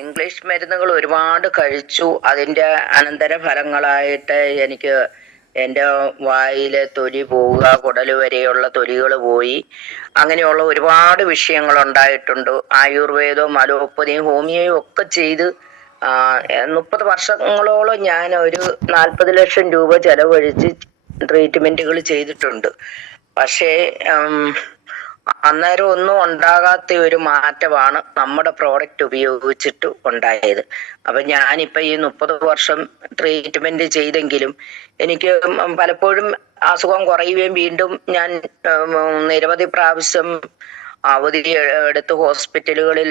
English മരുന്നുകൾ ഒരുപാട് കഴിച്ചു. അതിൻ്റെ അനന്തരഫലങ്ങളായിട്ട് എനിക്ക് എൻ്റെ വായിലെ തൊലി പോവുക, കുടൽ വരെയുള്ള തൊലികൾ പോയി, അങ്ങനെയുള്ള ഒരുപാട് വിഷയങ്ങൾ ഉണ്ടായിട്ടുണ്ട്. ആയുർവേദവും അലോപ്പതിയും ഹോമിയോയും ഒക്കെ ചെയ്ത് 30 വർഷങ്ങളോളം ഞാൻ ഒരു 40 ലക്ഷം രൂപ ചെലവഴിച്ച് ട്രീറ്റ്മെന്റുകൾ ചെയ്തിട്ടുണ്ട്. പക്ഷേ അന്നേരം ഒന്നും ഉണ്ടാകാത്ത ഒരു മാറ്റമാണ് നമ്മുടെ പ്രോഡക്റ്റ് ഉപയോഗിച്ചിട്ട് ഉണ്ടായത്. അപ്പൊ ഞാനിപ്പോ ഈ 30 വർഷം ട്രീറ്റ്മെന്റ് ചെയ്തെങ്കിലും എനിക്ക് പലപ്പോഴും അസുഖം കുറയുകയും വീണ്ടും ഞാൻ നിരവധി പ്രാവശ്യം അവധി എടുത്ത് ഹോസ്പിറ്റലുകളിൽ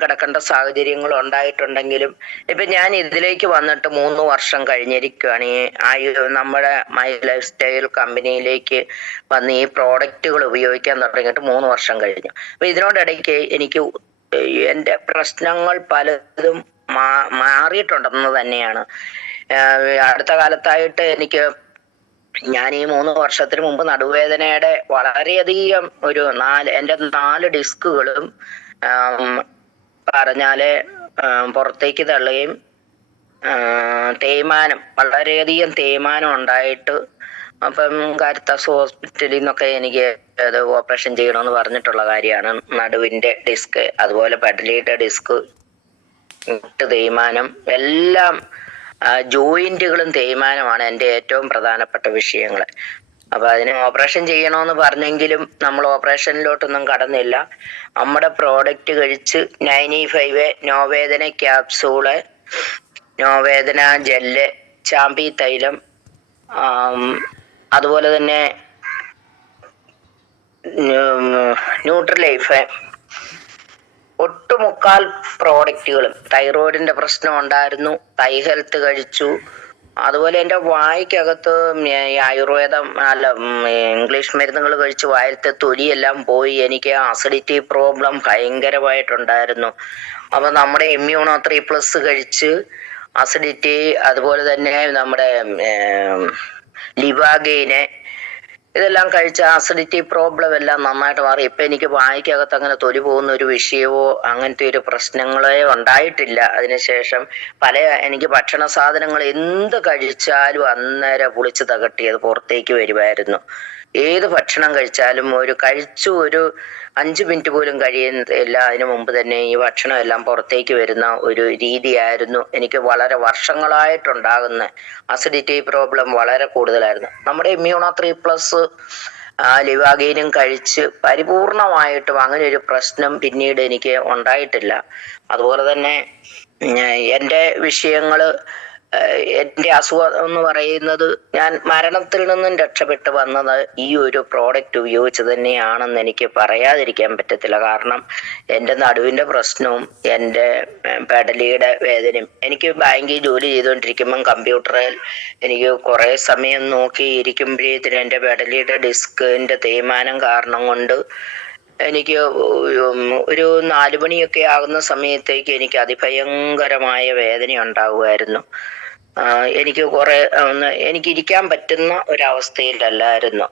കിടക്കേണ്ട സാഹചര്യങ്ങൾ ഉണ്ടായിട്ടുണ്ടെങ്കിലും ഇപ്പൊ ഞാൻ ഇതിലേക്ക് വന്നിട്ട് 3 വർഷം കഴിഞ്ഞിരിക്കുകയാണ്. നമ്മുടെ മൈ ലൈഫ് സ്റ്റൈൽ കമ്പനിയിലേക്ക് വന്ന് ഈ പ്രോഡക്റ്റുകൾ ഉപയോഗിക്കാൻ തുടങ്ങിയിട്ട് 3 വർഷം കഴിഞ്ഞു. അപ്പൊ ഇതിനോടിടയ്ക്ക് എനിക്ക് എൻ്റെ പ്രശ്നങ്ങൾ പലതും മാറിയിട്ടുണ്ടെന്ന് തന്നെയാണ്. അടുത്ത കാലത്തായിട്ട് ഞാൻ ഈ 3 വർഷത്തിന് മുമ്പ് നടുവേദനയുടെ വളരെയധികം എൻ്റെ 4 ഡിസ്കുകളും പറഞ്ഞാല് പുറത്തേക്ക് തള്ളുകയും വളരെയധികം തേയ്മാനം ഉണ്ടായിട്ട്, അപ്പം കാരിത്താസ് ഹോസ്പിറ്റലിൽ നിന്നൊക്കെ എനിക്ക് അത് ഓപ്പറേഷൻ ചെയ്യണമെന്ന് പറഞ്ഞിട്ടുള്ള കാര്യമാണ്. നടുവിന്റെ ഡിസ്ക്, അതുപോലെ പെഡലിയുടെ ഡിസ്ക്, തേയ്മാനം, എല്ലാം ജോയിന്റുകളും തേയ്മാനമാണ് എൻ്റെ ഏറ്റവും പ്രധാനപ്പെട്ട വിഷയങ്ങൾ. അപ്പൊ അതിന് ഓപ്പറേഷൻ ചെയ്യണമെന്ന് പറഞ്ഞെങ്കിലും നമ്മൾ ഓപ്പറേഷനിലോട്ടൊന്നും കടന്നില്ല. നമ്മുടെ പ്രോഡക്റ്റ് കഴിച്ച് 95 നോവേദന ക്യാപ്സൂള്, നോവേദന ജെല്ല്, ചാമ്പി തൈലം, അതുപോലെ തന്നെ ന്യൂട്രിലൈഫ്, ഒട്ടുമുക്കാൽ പ്രോഡക്റ്റുകളും. തൈറോയിഡിന്റെ പ്രശ്നം ഉണ്ടായിരുന്നു, തൈ ഹെൽത്ത് കഴിച്ചു. അതുപോലെ എൻ്റെ വായ്ക്കകത്ത് ആയുർവേദം ഇംഗ്ലീഷ് മരുന്നുകൾ കഴിച്ച് വായിലത്തെ തൊലിയെല്ലാം പോയി. എനിക്ക് അസിഡിറ്റി പ്രോബ്ലം ഭയങ്കരമായിട്ടുണ്ടായിരുന്നു. അപ്പൊ നമ്മുടെ ഇമ്മ്യൂണോ 3+ കഴിച്ച് അസിഡിറ്റി, അതുപോലെ തന്നെ നമ്മുടെ ലിവാഗെയിന്, ഇതെല്ലാം കഴിച്ച അസിഡിറ്റി പ്രോബ്ലം എല്ലാം നന്നായിട്ട് മാറി. ഇപ്പൊ എനിക്ക് വായ്ക്കകത്ത് അങ്ങനെ തൊലി പോകുന്ന ഒരു വിഷയമോ അങ്ങനത്തെ ഒരു പ്രശ്നങ്ങളോ ഉണ്ടായിട്ടില്ല. അതിനുശേഷം എനിക്ക് ഭക്ഷണ സാധനങ്ങൾ എന്ത് കഴിച്ചാലും അന്നേരം പുളിച്ച് തകട്ടിയത് പുറത്തേക്ക് വരുമായിരുന്നു. ഏത് ഭക്ഷണം കഴിച്ചാലും ഒരു 5 മിനിറ്റ് പോലും കഴിയുന്നില്ല, അതിനു മുമ്പ് തന്നെ ഈ ഭക്ഷണം എല്ലാം പുറത്തേക്ക് വരുന്ന ഒരു രീതിയായിരുന്നു. എനിക്ക് വളരെ വർഷങ്ങളായിട്ടുണ്ടാകുന്ന അസിഡിറ്റി പ്രോബ്ലം വളരെ കൂടുതലായിരുന്നു. നമ്മുടെ ഇമ്മ്യൂണോ 3+ ലിവാഗെയിനും കഴിച്ച് പരിപൂർണമായിട്ടും അങ്ങനെ ഒരു പ്രശ്നം പിന്നീട് എനിക്ക് ഉണ്ടായിട്ടില്ല. അതുപോലെ തന്നെ എൻ്റെ എൻ്റെ അസുഖം എന്ന് പറയുന്നത്, ഞാൻ മരണത്തിൽ നിന്നും രക്ഷപ്പെട്ട് വന്നത് ഈ ഒരു പ്രോഡക്റ്റ് ഉപയോഗിച്ച് തന്നെയാണെന്ന് എനിക്ക് പറയാതിരിക്കാൻ പറ്റത്തില്ല. കാരണം എൻ്റെ നടുവിൻ്റെ പ്രശ്നവും എൻ്റെ പെടലിയുടെ വേദനയും, എനിക്ക് ബാങ്കിൽ ജോലി ചെയ്തുകൊണ്ടിരിക്കുമ്പം കമ്പ്യൂട്ടറിൽ എനിക്ക് കുറേ സമയം നോക്കി ഇരിക്കുമ്പോഴത്തേനും എൻ്റെ പെടലിയുടെ ഡിസ്കിൻ്റെ തേയ്മാനം കാരണം കൊണ്ട് എനിക്ക് ഒരു 4 മണിയൊക്കെ ആകുന്ന സമയത്തേക്ക് എനിക്ക് അതിഭയങ്കരമായ വേദന ഉണ്ടാകുമായിരുന്നു. എനിക്ക് ഇരിക്കാൻ പറ്റുന്ന ഒരവസ്ഥയിലല്ലായിരുന്നു.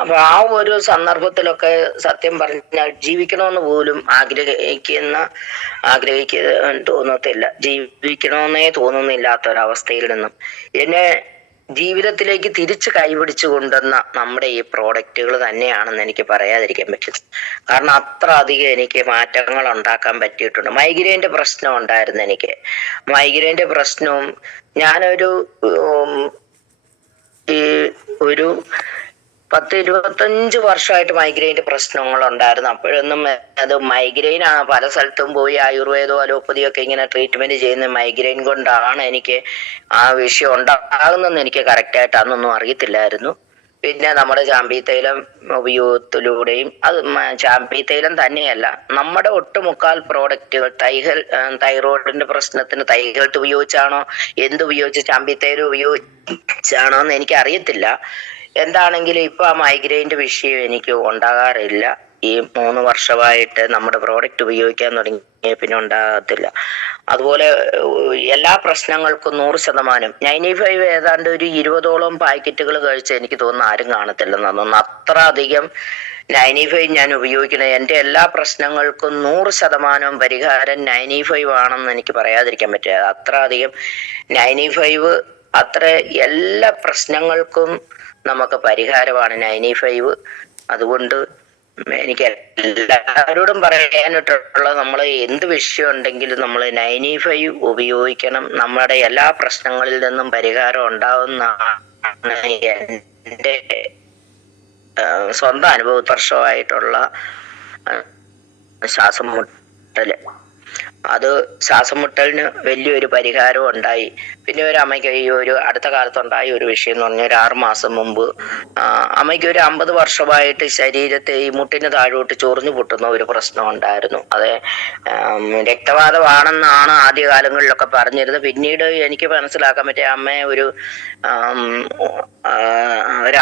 അപ്പൊ ആ ഒരു സന്ദർഭത്തിലൊക്കെ സത്യം പറഞ്ഞാൽ ജീവിക്കണമെന്ന് പോലും ആഗ്രഹിക്കാൻ തോന്നത്തില്ല. ജീവിക്കണമെന്നേ തോന്നുന്നില്ലാത്തൊരവസ്ഥയിൽ നിന്നും എന്നെ ജീവിതത്തിലേക്ക് തിരിച്ച് കൈപിടിച്ചു കൊണ്ടുവന്ന നമ്മുടെ ഈ പ്രോഡക്റ്റുകൾ തന്നെയാണെന്ന് എനിക്ക് പറയാതിരിക്കാൻ പറ്റും. കാരണം അത്ര അധികം എനിക്ക് മാറ്റങ്ങൾ ഉണ്ടാക്കാൻ പറ്റിയിട്ടുണ്ട്. മൈഗ്രെയിൻ്റെ പ്രശ്നം ഉണ്ടായിരുന്നു എനിക്ക്. മൈഗ്രെയിൻ്റെ പ്രശ്നവും ഞാനൊരു 10-25 വർഷമായിട്ട് മൈഗ്രെയിൻ്റെ പ്രശ്നങ്ങൾ ഉണ്ടായിരുന്നു. അപ്പോഴൊന്നും അത് മൈഗ്രെയിൻ പല സ്ഥലത്തും പോയി ആയുർവേദവും അലോപ്പതിയും ഒക്കെ ഇങ്ങനെ ട്രീറ്റ്മെന്റ് ചെയ്യുന്ന മൈഗ്രെയിൻ കൊണ്ടാണ് എനിക്ക് ആ വിഷയം ഉണ്ടാകുന്നെന്ന് എനിക്ക് കറക്റ്റായിട്ട് അന്നൊന്നും അറിയത്തില്ലായിരുന്നു. പിന്നെ നമ്മുടെ ചാമ്പി തൈലം ഉപയോഗത്തിലൂടെയും, അത് ചാമ്പി തൈലം തന്നെയല്ല, നമ്മുടെ ഒട്ടുമുക്കാൽ പ്രോഡക്റ്റുകൾ തൈറോയിഡിന്റെ പ്രശ്നത്തിന് തൈ ഹെൽത്ത് ഉപയോഗിച്ചാണോ എന്തുപയോഗിച്ച് ചാമ്പി തൈലം ഉപയോഗിച്ചാണോ എന്ന് എനിക്ക് അറിയത്തില്ല. എന്താണെങ്കിലും ഇപ്പൊ ആ മൈഗ്രെയിൻ്റെ വിഷയം എനിക്ക് ഉണ്ടാകാറില്ല. ഈ 3 വർഷമായിട്ട് നമ്മുടെ പ്രോഡക്റ്റ് ഉപയോഗിക്കാൻ തുടങ്ങിയ പിന്നെ ഉണ്ടാകത്തില്ല. അതുപോലെ എല്ലാ പ്രശ്നങ്ങൾക്കും 100%, 95 ഏതാണ്ട് ഒരു 20ഓളം പാക്കറ്റുകൾ കഴിച്ച് എനിക്ക് തോന്നുന്നു ആരും കാണത്തില്ലെന്ന് തോന്നുന്നു. അത്ര അധികം 95 ഞാൻ ഉപയോഗിക്കുന്നത്. എൻ്റെ എല്ലാ പ്രശ്നങ്ങൾക്കും 100% പരിഹാരം 95 ആണെന്ന് എനിക്ക് പറയാതിരിക്കാൻ പറ്റില്ല. അത്ര അധികം 95 അത്ര എല്ലാ പ്രശ്നങ്ങൾക്കും നമുക്ക് പരിഹാരമാണ് 95. അതുകൊണ്ട് എനിക്ക് എല്ലാവരോടും പറയാനായിട്ടുള്ള, നമ്മൾ എന്ത് വിഷയം ഉണ്ടെങ്കിലും നമ്മൾ 95 ഉപയോഗിക്കണം. നമ്മുടെ എല്ലാ പ്രശ്നങ്ങളിൽ നിന്നും പരിഹാരം ഉണ്ടാവുന്നതാണ് എൻ്റെ സ്വന്തം അനുഭവ വർഷമായിട്ടുള്ള ശ്വാസം മുട്ടല്. അത് ശ്വാസം മുട്ടലിന് വലിയൊരു പരിഹാരം ഉണ്ടായി. പിന്നെ ഒരു അമ്മയ്ക്ക് ഈ ഒരു അടുത്ത കാലത്തുണ്ടായ ഒരു വിഷയം എന്ന് പറഞ്ഞാൽ, ഒരു 6 മാസം മുമ്പ് അമ്മയ്ക്ക് ഒരു 50 വർഷമായിട്ട് ശരീരത്തെ ഈ മുട്ടിന് താഴോട്ട് ചൊറിഞ്ഞു പൊട്ടുന്ന ഒരു പ്രശ്നം ഉണ്ടായിരുന്നു. അത് രക്തവാതമാണെന്നാണ് ആദ്യകാലങ്ങളിലൊക്കെ പറഞ്ഞിരുന്നത്. പിന്നീട് എനിക്ക് മനസ്സിലാക്കാൻ പറ്റിയ, അമ്മയെ ഒരു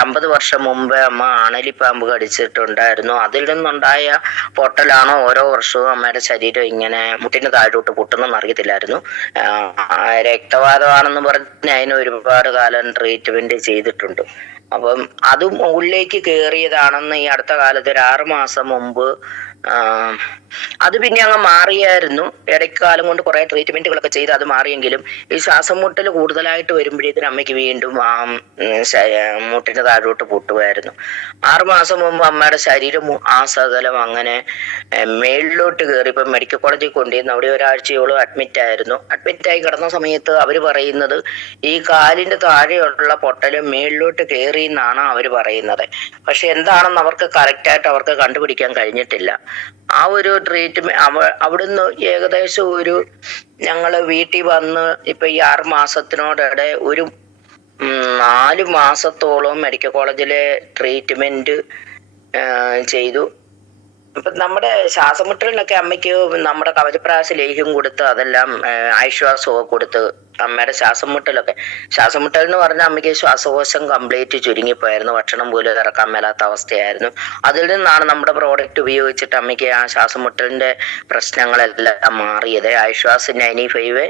50 വർഷം മുമ്പ് അമ്മ അണലിപ്പാമ്പ് കടിച്ചിട്ടുണ്ടായിരുന്നു. അതിൽ നിന്നുണ്ടായ പൊട്ടലാണോ ഓരോ വർഷവും അമ്മയുടെ ശരീരം ഇങ്ങനെ മുട്ടിന് താഴോട്ട് പൊട്ടുന്നെന്ന് അറിയത്തില്ലായിരുന്നു. രക്തവാതമാണെന്ന് പറഞ്ഞ് അതിന് ഒരുപാട് കാലം ട്രീറ്റ്മെന്റ് ചെയ്തിട്ടുണ്ട്. അപ്പം അതും ഉള്ളിലേക്ക് കയറിയതാണെന്ന് ഈ അടുത്ത കാലത്ത് ഒരു 6 മാസം മുമ്പ് അത് പിന്നെ അങ്ങ് മാറിയായിരുന്നു. ഇടയ്ക്കാലം കൊണ്ട് കുറെ ട്രീറ്റ്മെന്റുകളൊക്കെ ചെയ്ത് അത് മാറിയെങ്കിലും ഈ ശ്വാസം മുട്ടൽ കൂടുതലായിട്ട് വരുമ്പോഴേക്കും അമ്മയ്ക്ക് വീണ്ടും മുട്ടിന് താഴോട്ട് പൊട്ടുമായിരുന്നു. 6 മാസം മുമ്പ് അമ്മയുടെ ശരീരം ആ സകലം അങ്ങനെ മേളിലോട്ട് കയറി. ഇപ്പം മെഡിക്കൽ കോളേജിൽ കൊണ്ടുവന്ന് അവിടെ ഒരാഴ്ചയോളം അഡ്മിറ്റായിരുന്നു. അഡ്മിറ്റായി കിടന്ന സമയത്ത് അവർ പറയുന്നത് ഈ കാലിന്റെ താഴെയുള്ള പൊട്ടല് മേളിലോട്ട് കയറി എന്നാണ് അവർ പറയുന്നത്. പക്ഷെ എന്താണെന്ന് അവർക്ക് കറക്റ്റായിട്ട് അവർക്ക് കണ്ടുപിടിക്കാൻ കഴിഞ്ഞിട്ടില്ല. ആ ഒരു ട്രീറ്റ്മെന്റ് അവിടുന്ന് ഏകദേശം ഒരു ഞങ്ങള് വീട്ടിൽ വന്ന് ഇപ്പൊ ഈ 6 മാസത്തിനോടെ ഒരു 4 മാസത്തോളം മെഡിക്കൽ കോളേജിലെ ട്രീറ്റ്മെന്റ് ചെയ്തു. ഇപ്പൊ നമ്മുടെ ശ്വാസമുട്ടലിനൊക്കെ അമ്മയ്ക്ക് നമ്മുടെ കവചപ്രാശ ലേഹ്യം കൊടുത്ത് അതെല്ലാം ആശ്വാസമൊക്കെ കൊടുത്ത് അമ്മയുടെ ശ്വാസമുട്ടൽ എന്ന് പറഞ്ഞാൽ അമ്മയ്ക്ക് ശ്വാസകോശം കംപ്ലീറ്റ് ചുരുങ്ങിപ്പോയായിരുന്നു. ഭക്ഷണം പോലും ഇറക്കാൻ മേലാത്ത അവസ്ഥയായിരുന്നു. അതിൽ നിന്നാണ് നമ്മുടെ പ്രോഡക്റ്റ് ഉപയോഗിച്ചിട്ട് അമ്മയ്ക്ക് ആ ശ്വാസമുട്ടലിന്റെ പ്രശ്നങ്ങളെല്ലാം മാറിയത്. ആശ്വാസ് 95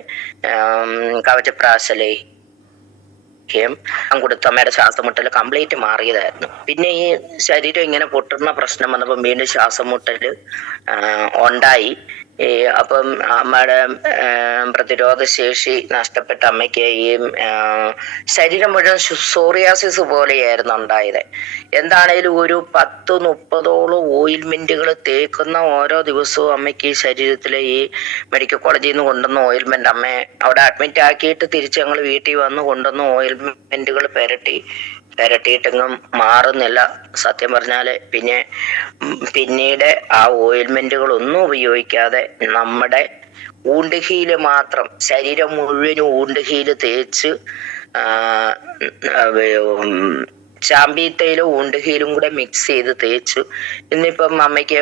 കവചപ്രാശ ലേഹ്യം കൊടുത്ത് അമ്മയുടെ ശ്വാസമുട്ടൽ കംപ്ലീറ്റ് മാറിയതായിരുന്നു. പിന്നെ ഈ ശരീരം ഇങ്ങനെ പൊട്ടുന്ന പ്രശ്നം വന്നപ്പം വീണ്ടും ശ്വാസമുട്ടല് ഉണ്ടായി. അപ്പം അമ്മയുടെ പ്രതിരോധ ശേഷി നഷ്ടപ്പെട്ട അമ്മയ്ക്ക് ഈ ശരീരം മുഴുവൻ സോറിയാസിസ് പോലെയായിരുന്നു ഉണ്ടായത്. എന്താണേലും ഒരു 10-30ഓളം ഓയിൽമെന്റുകൾ തേക്കുന്ന ഓരോ ദിവസവും അമ്മയ്ക്ക് ഈ ശരീരത്തിലെ ഈ മെഡിക്കൽ കോളേജിൽ നിന്ന് കൊണ്ടുവന്ന ഓയിൽമെന്റ് അമ്മയെ അവിടെ അഡ്മിറ്റ് ആക്കിയിട്ട് തിരിച്ച് ഞങ്ങൾ വീട്ടിൽ വന്ന് കൊണ്ടുവന്ന ഓയിൽമെന്റുകൾ പുരട്ടിയിട്ടെങ്ങും മാറുന്നില്ല സത്യം പറഞ്ഞാല്. പിന്നീട് ആ ഓയിൽമെന്റുകൾ ഒന്നും ഉപയോഗിക്കാതെ നമ്മുടെ ഊണ്ട് ഹീല് മാത്രം, ശരീരം മുഴുവനും ഊണ്ട് ഹീല് തേച്ച് ചാമ്പീത്തയിലും ഊണ്ട് ഹീലും കൂടെ മിക്സ് ചെയ്ത് തേച്ചു. ഇന്നിപ്പം അമ്മയ്ക്ക്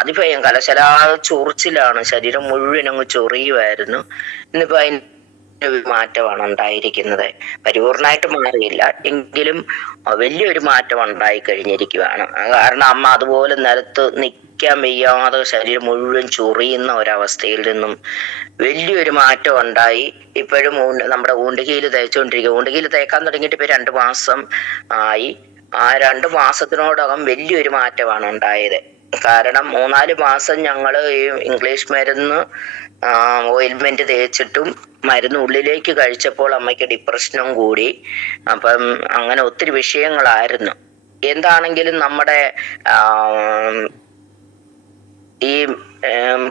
അതിഭയം കലശലാ ചൊറിച്ചിലാണ്, ശരീരം മുഴുവൻ അങ്ങ് ചൊറിയുമായിരുന്നു. ഇന്നിപ്പോ അതിന് മാറ്റമാണ് ഉണ്ടായിരിക്കുന്നത്. പരിപൂർണമായിട്ട് മാറിയില്ല എങ്കിലും വലിയൊരു മാറ്റം ഉണ്ടായി കഴിഞ്ഞിരിക്കുകയാണ്. കാരണം അമ്മ അതുപോലെ നിലത്ത് നിൽക്കാൻ വയ്യാതെ ശരീരം മുഴുവൻ ചൊറിയുന്ന ഒരവസ്ഥയിൽ നിന്നും വലിയൊരു മാറ്റം ഉണ്ടായി. ഇപ്പോഴും നമ്മുടെ ഊണ്ടുകീല് തേച്ചുകൊണ്ടിരിക്കുക. ഊണ്ടുകീല് തേക്കാൻ തുടങ്ങിയിട്ട് ഇപ്പൊ 2 മാസം ആയി. ആ 2 മാസത്തിനോടകം വലിയൊരു മാറ്റമാണ് ഉണ്ടായത്. കാരണം 3-4 മാസം ഞങ്ങള് ഈ ഇംഗ്ലീഷ് മരുന്ന് ഓയിൽമെന്റ് തേച്ചിട്ടും മരുന്ന് ഉള്ളിലേക്ക് കഴിച്ചപ്പോൾ അമ്മയ്ക്ക് ഡിപ്രഷനും കൂടി. അപ്പം അങ്ങനെ ഒത്തിരി വിഷയങ്ങളായിരുന്നു. എന്താണെങ്കിലും നമ്മുടെ ഈ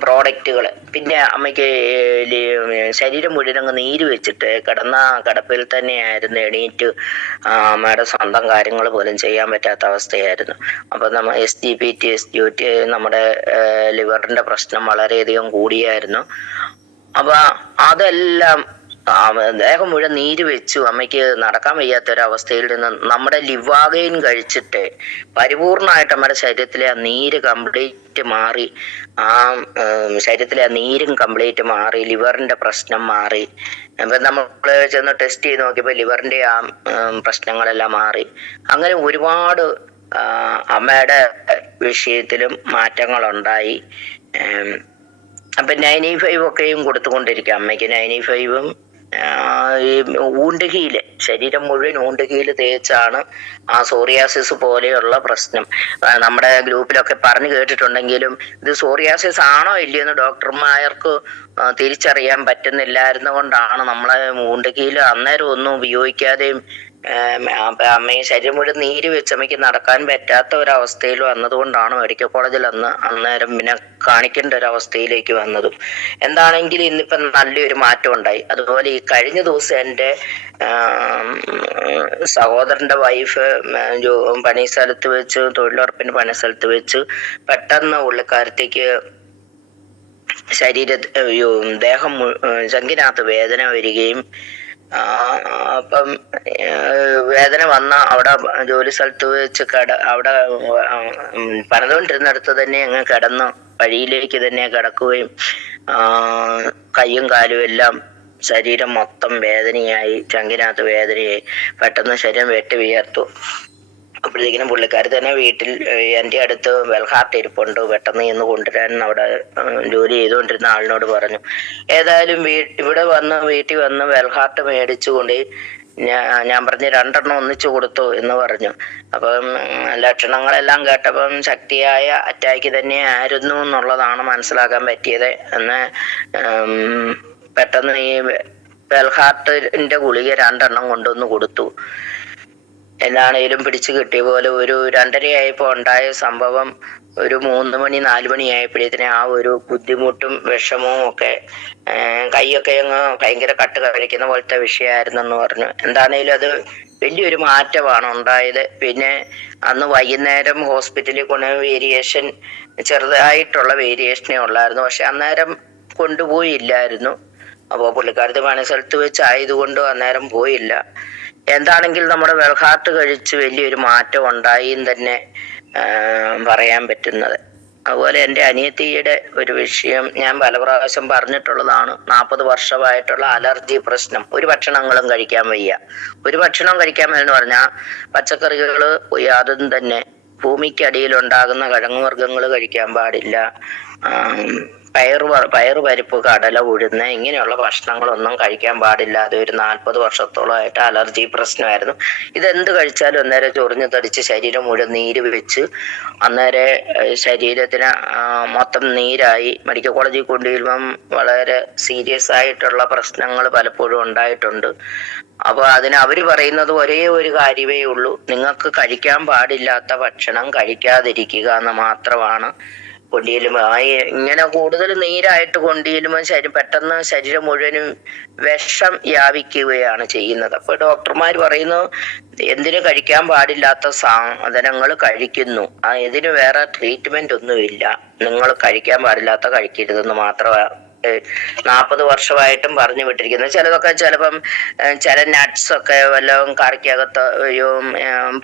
പ്രോഡക്റ്റുകൾ പിന്നെ അമ്മയ്ക്ക് ശരീരം മുഴുവൻ അങ്ങ് നീര് വെച്ചിട്ട് കിടന്ന കിടപ്പിൽ തന്നെയായിരുന്നു. എണീറ്റ് അമ്മയുടെ സ്വന്തം കാര്യങ്ങൾ പോലും ചെയ്യാൻ പറ്റാത്ത അവസ്ഥയായിരുന്നു. അപ്പം നമ്മൾ SGPT നമ്മുടെ ലിവറിന്റെ പ്രശ്നം വളരെയധികം കൂടിയായിരുന്നു. അപ്പൊ അതെല്ലാം ദേഹം മുഴുവൻ നീര് വെച്ചു അമ്മയ്ക്ക് നടക്കാൻ വയ്യാത്തൊരവസ്ഥയിൽ നിന്ന് നമ്മുടെ ലിവാഗൈൻ കഴിച്ചിട്ട് പരിപൂർണമായിട്ട് നമ്മുടെ ശരീരത്തിലെ ആ നീര് കംപ്ലീറ്റ് മാറി. ആ ശരീരത്തിലെ ആ നീരും കംപ്ലീറ്റ് മാറി. ലിവറിന്റെ പ്രശ്നം മാറി. അപ്പൊ നമ്മൾ ചെന്ന് ടെസ്റ്റ് ചെയ്ത് നോക്കിയപ്പോൾ ലിവറിന്റെ ആ പ്രശ്നങ്ങളെല്ലാം മാറി. അങ്ങനെ ഒരുപാട് അമ്മയുടെ വിഷയത്തിലും മാറ്റങ്ങളുണ്ടായി. അപ്പൊ 95 ഒക്കെയും കൊടുത്തുകൊണ്ടിരിക്കുക അമ്മയ്ക്ക്. 95ഉം ഈ ഊണ്ടുകീല് ശരീരം മുഴുവൻ ഊണ്ടുകീല് തേച്ചാണ് ആ സോറിയാസിസ് പോലെയുള്ള പ്രശ്നം. നമ്മുടെ ഗ്രൂപ്പിലൊക്കെ പറഞ്ഞു കേട്ടിട്ടുണ്ടെങ്കിലും ഇത് സോറിയാസിസ് ആണോ ഇല്ലയെന്ന് ഡോക്ടർമാർക്ക് തിരിച്ചറിയാൻ പറ്റുന്നില്ലായിരുന്ന കൊണ്ടാണ് നമ്മളെ ഊണ്ടുകീല് അന്നേരം ഒന്നും ഉപയോഗിക്കാതെയും അമ്മയെ ശരീരം മുഴുവൻ നീര് വെച്ച് അമ്മയ്ക്ക് നടക്കാൻ പറ്റാത്ത ഒരവസ്ഥയിൽ വന്നതുകൊണ്ടാണ് മെഡിക്കൽ കോളേജിൽ അന്നേരം പിന്നെ കാണിക്കേണ്ട ഒരു അവസ്ഥയിലേക്ക് വന്നതും. എന്താണെങ്കിലും ഇന്നിപ്പം നല്ലൊരു മാറ്റം ഉണ്ടായി. അതുപോലെ ഈ കഴിഞ്ഞ ദിവസം എൻ്റെ സഹോദരന്റെ വൈഫ് പണി സ്ഥലത്ത് വെച്ച്, തൊഴിലുറപ്പിന്റെ പണി സ്ഥലത്ത് വെച്ച് പെട്ടെന്ന് പുള്ളിക്കാരത്തേക്ക് ദേഹം ചങ്കിനകത്ത് വേദന വരികയും അപ്പം വേദന വന്ന അവിടെ ജോലി സ്ഥലത്ത് വെച്ച് അവിടെ പണിതുകൊണ്ടിരുന്നിടത്ത് തന്നെ അങ്ങ് കിടന്ന് വഴിയിലേക്ക് തന്നെ കിടക്കുകയും കയ്യും കാലും എല്ലാം ശരീരം മൊത്തം വേദനയായി, ചങ്കിനകത്ത് വേദനയായി, പെട്ടെന്ന് ശരീരം വെട്ടി വിയർത്തു. അപ്പോഴത്തേക്കിനും പുള്ളിക്കാരി തന്നെ വീട്ടിൽ എൻ്റെ അടുത്ത് വെൽഹാർട്ട് ഇരിപ്പുണ്ട്, പെട്ടെന്ന് ഇന്ന് കൊണ്ടുവരാൻ അവിടെ ജോലി ചെയ്തുകൊണ്ടിരുന്ന ആളിനോട് പറഞ്ഞു. ഏതായാലും ഇവിടെ വീട്ടിൽ വന്ന് വെൽഹാർട്ട് മേടിച്ചുകൊണ്ട് ഞാൻ പറഞ്ഞു 2 ഒന്നിച്ചു കൊടുത്തു എന്ന് പറഞ്ഞു. അപ്പം ലക്ഷണങ്ങളെല്ലാം കേട്ടപ്പം ശക്തിയായ അറ്റാക്ക് തന്നെ ആയിരുന്നു എന്നുള്ളതാണ് മനസ്സിലാക്കാൻ പറ്റിയത്. എന്ന് പെട്ടെന്ന് ഈ വെൽഹാർട്ടിന്റെ ഗുളിക 2 കൊണ്ടുവന്ന് കൊടുത്തു. എന്താണേലും പിടിച്ചു കിട്ടിയ പോലെ ഒരു 2:30 ഉണ്ടായ സംഭവം ഒരു 3 മണി 4 മണി ആയപ്പോഴത്തേന് ആ ഒരു ബുദ്ധിമുട്ടും വിഷമവും ഒക്കെ കൈയൊക്കെ അങ്ങ് ഭയങ്കര കട്ട് കഴിക്കുന്ന പോലത്തെ വിഷയമായിരുന്നെന്ന് പറഞ്ഞു. എന്താണേലും അത് വലിയൊരു മാറ്റമാണ് ഉണ്ടായത്. പിന്നെ അന്ന് വൈകുന്നേരം ഹോസ്പിറ്റലിൽ വേരിയേഷൻ, ചെറുതായിട്ടുള്ള വേരിയേഷനേ ഉള്ളായിരുന്നു. പക്ഷെ അന്നേരം കൊണ്ടുപോയില്ലായിരുന്നു. അപ്പോൾ പുള്ളിക്കാരത്ത് പണി സ്ഥലത്ത് വെച്ചായതുകൊണ്ട് അന്നേരം പോയില്ല. എന്താണെങ്കിലും നമ്മുടെ വെൽഹാർട്ട് കഴിച്ച് വലിയൊരു മാറ്റം ഉണ്ടായി എന്ന് തന്നെ പറയാൻ പറ്റുന്നത്. അതുപോലെ എൻ്റെ അനിയത്തിയുടെ ഒരു വിഷയം ഞാൻ പല പ്രാവശ്യം പറഞ്ഞിട്ടുള്ളതാണ്. 40 വർഷമായിട്ടുള്ള അലർജി പ്രശ്നം. ഒരു ഭക്ഷണങ്ങളും കഴിക്കാൻ വയ്യ. ഒരു ഭക്ഷണം കഴിക്കാൻ വയ്യെന്ന് പറഞ്ഞാൽ പച്ചക്കറികൾ യാതൊന്നും തന്നെ, ഭൂമിക്കടിയിലുണ്ടാകുന്ന കിഴങ്ങുവർഗ്ഗങ്ങൾ കഴിക്കാൻ പാടില്ല, പയറ് പരിപ്പ്, കടല, ഉഴുന്ന് ഇങ്ങനെയുള്ള ഭക്ഷണങ്ങളൊന്നും കഴിക്കാൻ പാടില്ല. അത് ഒരു 40 വർഷത്തോളമായിട്ട് അലർജി പ്രശ്നമായിരുന്നു. ഇതെന്ത് കഴിച്ചാലും അന്നേരം ചൊറിഞ്ഞു തടിച്ച് ശരീരം മുഴുവൻ നീര് വെച്ച് അന്നേരം ശരീരത്തിന് മൊത്തം നീരായി മെഡിക്കൽ കോളേജിൽ കൊണ്ടുവരുമ്പം വളരെ സീരിയസ് ആയിട്ടുള്ള പ്രശ്നങ്ങൾ പലപ്പോഴും ഉണ്ടായിട്ടുണ്ട്. അപ്പൊ അവര് പറയുന്നത് ഒരേ ഒരു കാര്യമേ ഉള്ളൂ, നിങ്ങൾക്ക് കഴിക്കാൻ പാടില്ലാത്ത ഭക്ഷണം കഴിക്കാതിരിക്കുക എന്ന് മാത്രമാണ്. ഇങ്ങനെ കൂടുതൽ നീരായിട്ട് കൊണ്ടിരുമ്പോൾ പെട്ടെന്ന് ശരീരം മുഴുവനും വിഷം വ്യാപിക്കുകയാണ് ചെയ്യുന്നത്. അപ്പൊ ഡോക്ടർമാർ പറയുന്നു എന്തിനു കഴിക്കാൻ പാടില്ലാത്ത സാധനങ്ങൾ കഴിക്കുന്നു, ഇതിന് വേറെ ട്രീറ്റ്മെന്റ് ഒന്നുമില്ല, നിങ്ങൾ കഴിക്കാൻ പാടില്ലാത്ത കഴിക്കരുതെന്ന് മാത്രമാണ് 40 വർഷമായിട്ടും പറഞ്ഞു വിട്ടിരിക്കുന്നത്. ചിലപ്പം ചില നട്ട്സ് ഒക്കെ വല്ലതും കറിക്കകത്ത്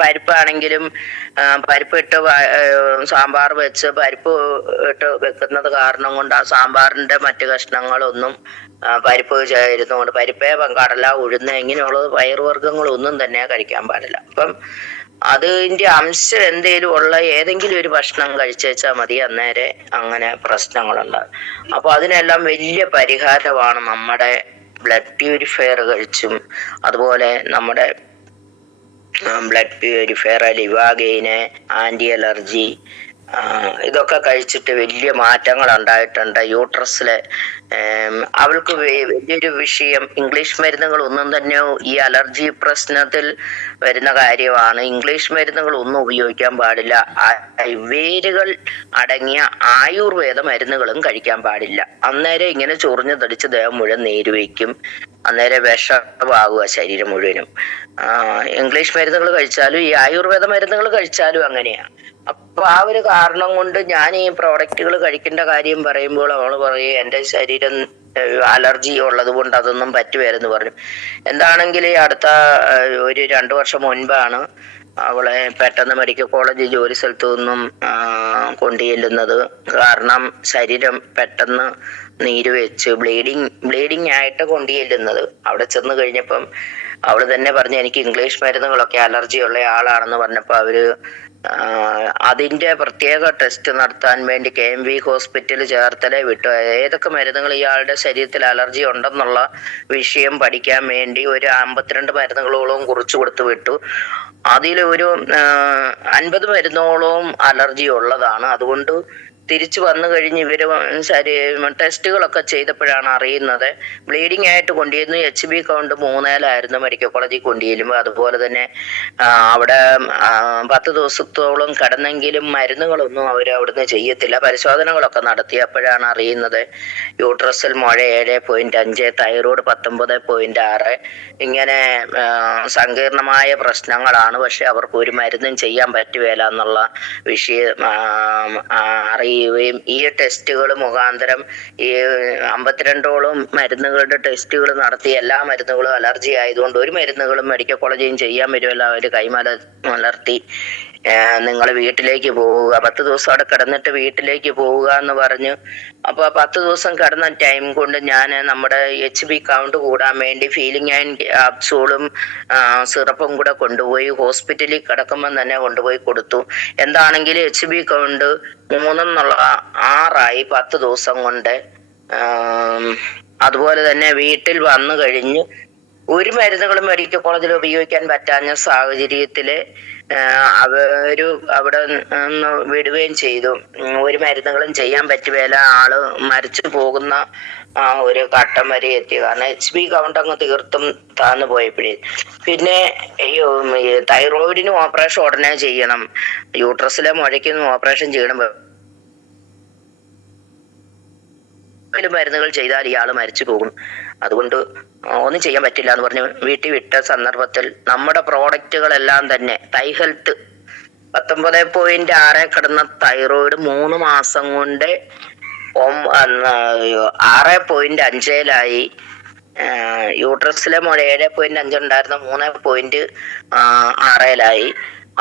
പരിപ്പാണെങ്കിലും പരിപ്പ് ഇട്ട് സാമ്പാർ വെച്ച് പരിപ്പ് ഇട്ട് വെക്കുന്നത് കാരണം കൊണ്ട് ആ സാമ്പാറിന്റെ മറ്റു കഷ്ണങ്ങളൊന്നും പരിപ്പ് ചേരുന്നതുകൊണ്ട് പരിപ്പേ കടല, ഉഴുന്ന് ഇങ്ങനെയുള്ളത് പയറുവർഗ്ഗങ്ങളൊന്നും തന്നെ കഴിക്കാൻ പാടില്ല. അപ്പം അതിന്റെ അംശം എന്തേലും ഉള്ള ഏതെങ്കിലും ഒരു ഭക്ഷണം കഴിച്ചാൽ മതി, അന്നേരെ അങ്ങനെ പ്രശ്നങ്ങളുണ്ടാകും. അപ്പൊ അതിനെല്ലാം വലിയ പരിഹാരമാണ് നമ്മുടെ ബ്ലഡ് പ്യൂരിഫയർ കഴിച്ചും, അതുപോലെ നമ്മുടെ ബ്ലഡ് പ്യൂരിഫയർ, ലിവാഗെയിന്, ആന്റി അലർജി ഇതൊക്കെ കഴിച്ചിട്ട് വലിയ മാറ്റങ്ങൾ ഉണ്ടായിട്ടുണ്ട്. യൂട്രസിലെ അവൾക്ക് വലിയൊരു വിഷയം ഇംഗ്ലീഷ് മരുന്നുകൾ ഒന്നും തന്നെ ഈ അലർജി പ്രശ്നത്തിൽ വരുന്ന കാര്യമാണ്. ഇംഗ്ലീഷ് മരുന്നുകൾ ഒന്നും ഉപയോഗിക്കാൻ പാടില്ല. വേരുകൾ അടങ്ങിയ ആയുർവേദ മരുന്നുകളും കഴിക്കാൻ പാടില്ല. അന്നേരം ഇങ്ങനെ ചൊറിഞ്ഞു തടിച്ച് ദേഹം മുഴുവൻ നീര് വയ്ക്കും, അന്നേരം വിഷമാകുക ശരീരം മുഴുവനും. ഇംഗ്ലീഷ് മരുന്നുകൾ കഴിച്ചാലും ഈ ആയുർവേദ മരുന്നുകൾ കഴിച്ചാലും അങ്ങനെയാണ്. അപ്പൊ ആ ഒരു കാരണം കൊണ്ട് ഞാൻ ഈ പ്രോഡക്റ്റുകൾ കഴിക്കേണ്ട കാര്യം പറയുമ്പോൾ അവള് പറയും എൻ്റെ ശരീരം അലർജി ഉള്ളത് കൊണ്ട് അതൊന്നും പറ്റുമായിരുന്നു പറഞ്ഞു. എന്താണെങ്കിൽ അടുത്ത ഒരു 2 വർഷം മുൻപാണ് അവളെ പെട്ടെന്ന് മെഡിക്കൽ കോളേജ് ജോലി സ്ഥലത്തു നിന്നും കൊണ്ടുചെല്ലുന്നത്. കാരണം ശരീരം പെട്ടെന്ന് നീര് വെച്ച് ബ്ലീഡിങ് ആയിട്ട് കൊണ്ടുചെല്ലുന്നത്. അവിടെ ചെന്ന് കഴിഞ്ഞപ്പം അവള് തന്നെ പറഞ്ഞു എനിക്ക് ഇംഗ്ലീഷ് മരുന്നുകളൊക്കെ അലർജി ഉള്ള ആളാണെന്ന് പറഞ്ഞപ്പോൾ അവര് അതിന്റെ പ്രത്യേക ടെസ്റ്റ് നടത്താൻ വേണ്ടി KMV ഹോസ്പിറ്റൽ ചേർത്തല വിട്ടു. ഏതൊക്കെ മരുന്നുകൾ ഇയാളുടെ ശരീരത്തിൽ അലർജി ഉണ്ടെന്നുള്ള വിഷയം പഠിക്കാൻ വേണ്ടി ഒരു 52 മരുന്നുകളോളം കുറിച്ചു കൊടുത്തു വിട്ടു. അതിലൊരു 50 മരുന്നോളവും അലർജി ഉള്ളതാണ്. അതുകൊണ്ട് തിരിച്ചു വന്നു കഴിഞ്ഞ് ഇവര് ടെസ്റ്റുകളൊക്കെ ചെയ്തപ്പോഴാണ് അറിയുന്നത്. ബ്ലീഡിംഗ് ആയിട്ട് കൊണ്ടുവരുന്നു. HB കൗണ്ട് 3 മെഡിക്കൽ കോളേജിൽ കൊണ്ടുചെല്ലുമ്പോൾ. അതുപോലെ തന്നെ അവിടെ 10 ദിവസത്തോളം കിടന്നെങ്കിലും മരുന്നുകളൊന്നും അവർ അവിടുന്ന് ചെയ്യത്തില്ല. പരിശോധനകളൊക്കെ നടത്തിയപ്പോഴാണ് അറിയുന്നത് യൂട്രസിൽ മുഴ 7.5, തൈറോയ്ഡ് 19.6. ഇങ്ങനെ സങ്കീർണമായ പ്രശ്നങ്ങളാണ്. പക്ഷെ അവർക്ക് ഒരു മരുന്നും ചെയ്യാൻ പറ്റുകയില്ല എന്നുള്ള വിഷയം അറിയുകയും ഈ ടെസ്റ്റുകൾ മുഖാന്തരം ഈ 52ഓളം മരുന്നുകളുടെ ടെസ്റ്റുകൾ നടത്തി എല്ലാ മരുന്നുകളും അലർജി ആയതുകൊണ്ട് ഒരു മരുന്നുകളും മെഡിക്കൽ കോളേജിൽ ചെയ്യാൻ വരുമല്ല. അവർ കൈമലർത്തി നിങ്ങൾ വീട്ടിലേക്ക് പോവുക, 10 ദിവസം അവിടെ കിടന്നിട്ട് വീട്ടിലേക്ക് പോവുക എന്ന് പറഞ്ഞു. അപ്പോൾ 10 ദിവസം കിടന്ന ടൈം കൊണ്ട് ഞാൻ നമ്മുടെ HB കൗണ്ട് കൂടാൻ വേണ്ടി ഫീലിംഗ് ആൻഡ് ക്യാപ്സൂളും സിറപ്പും കൂടെ കൊണ്ടുപോയി ഹോസ്പിറ്റലിൽ കിടക്കുമ്പോൾ തന്നെ കൊണ്ടുപോയി കൊടുത്തു. എന്താണെങ്കിലും HB കൗണ്ട് 3 10 ദിവസം കൊണ്ട്. അതുപോലെ തന്നെ വീട്ടിൽ വന്നു കഴിഞ്ഞ് ഒരു മരുന്നുകളും മെഡിക്കൽ കോളേജിൽ ഉപയോഗിക്കാൻ പറ്റാഞ്ഞ സാഹചര്യത്തില് അവര് അവിടെ നിന്ന് വിടുകയും ചെയ്തു. ഒരു മരുന്നുകളും ചെയ്യാൻ പറ്റുകയില്ല. ആള് മരിച്ചു പോകുന്ന ഒരു ഘട്ടം വരെ എത്തി. കാരണം HB കൗണ്ട് അങ്ങ് തീർത്തും താന്നു പോയപ്പോഴേ. പിന്നെ തൈറോയിഡിന് ഓപ്പറേഷൻ ഉടനെ ചെയ്യണം, യൂട്രസിലെ മുഴയ്ക്കും ഓപ്പറേഷൻ ചെയ്യണം. മരുന്നുകൾ ചെയ്താൽ ഇയാൾ മരിച്ചു പോകും. അതുകൊണ്ട് ഒന്നും ചെയ്യാൻ പറ്റില്ല എന്ന് പറഞ്ഞ് വീട്ടിൽ വിട്ട സന്ദർഭത്തിൽ നമ്മുടെ പ്രോഡക്റ്റുകളെല്ലാം തന്നെ തൈ ഹെൽത്ത് 19.6 കിടന്ന തൈറോയിഡ് 3 മാസം കൊണ്ട് 6.5 യൂട്രസിലെ മുഴ 7.5 ഉണ്ടായിരുന്ന 3.6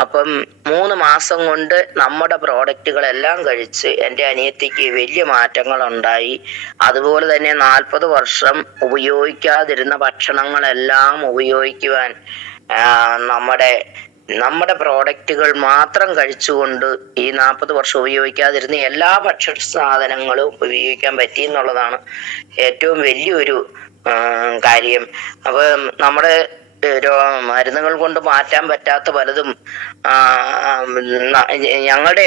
അപ്പം 3 മാസം കൊണ്ട് നമ്മുടെ പ്രോഡക്റ്റുകളെല്ലാം കഴിച്ച് എൻ്റെ അനിയത്തിക്ക് വലിയ മാറ്റങ്ങൾ ഉണ്ടായി. അതുപോലെ തന്നെ 40 വർഷം ഉപയോഗിക്കാതിരുന്ന ഭക്ഷണങ്ങളെല്ലാം ഉപയോഗിക്കുവാൻ നമ്മുടെ പ്രോഡക്റ്റുകൾ മാത്രം കഴിച്ചുകൊണ്ട് ഈ 40 വർഷം ഉപയോഗിക്കാതിരുന്ന എല്ലാ ഭക്ഷണ സാധനങ്ങളും ഉപയോഗിക്കാൻ പറ്റി എന്നുള്ളതാണ് ഏറ്റവും വലിയൊരു കാര്യം. അപ്പൊ നമ്മുടെ മരുന്നുകൾ കൊണ്ട് മാറ്റാൻ പറ്റാത്ത പലതും ഞങ്ങളുടെ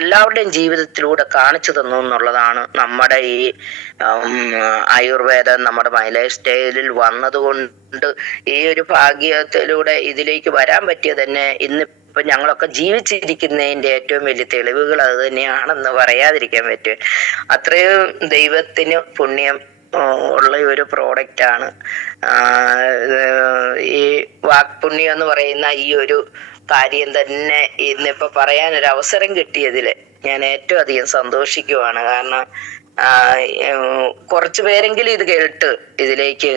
എല്ലാവരുടെയും ജീവിതത്തിലൂടെ കാണിച്ചു തന്നു എന്നുള്ളതാണ് നമ്മുടെ ഈ ആയുർവേദം നമ്മുടെ മൈ ലൈഫ് സ്റ്റൈലിൽ വന്നതുകൊണ്ട് ഈ ഒരു ഭാഗ്യത്തിലൂടെ ഇതിലേക്ക് വരാൻ പറ്റിയത് തന്നെ ഇന്നിപ്പോ ഞങ്ങളൊക്കെ ജീവിച്ചിരിക്കുന്നതിന്റെ ഏറ്റവും വലിയ തെളിവുകൾ അത് തന്നെയാണെന്ന് പറയാതിരിക്കാൻ പറ്റും. അത്രയും ദൈവത്തിന് പുണ്യം ഉള്ള ഒരു പ്രോഡക്റ്റ് ആണ് ഈ വാക്പുണ്യം എന്ന് പറയുന്ന ഈ ഒരു കാര്യം തന്നെ. ഇന്നിപ്പോ പറയാൻ ഒരു അവസരം കിട്ടിയതില് ഞാൻ ഏറ്റവും അധികം സന്തോഷിക്കുവാണ്. കാരണം കുറച്ചു പേരെങ്കിലും ഇത് കേട്ട് ഇതിലേക്ക്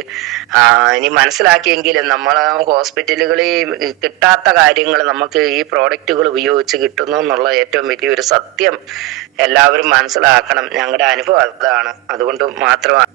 ഇനി മനസ്സിലാക്കിയെങ്കിലും നമ്മളെ ഹോസ്പിറ്റലുകളിൽ കിട്ടാത്ത കാര്യങ്ങൾ നമുക്ക് ഈ പ്രോഡക്റ്റുകൾ ഉപയോഗിച്ച് കിട്ടുന്നു എന്നുള്ള ഏറ്റവും വലിയൊരു സത്യം എല്ലാവരും മനസ്സിലാക്കണം. ഞങ്ങളുടെ അനുഭവം അതാണ്. അതുകൊണ്ട് മാത്രമാണ്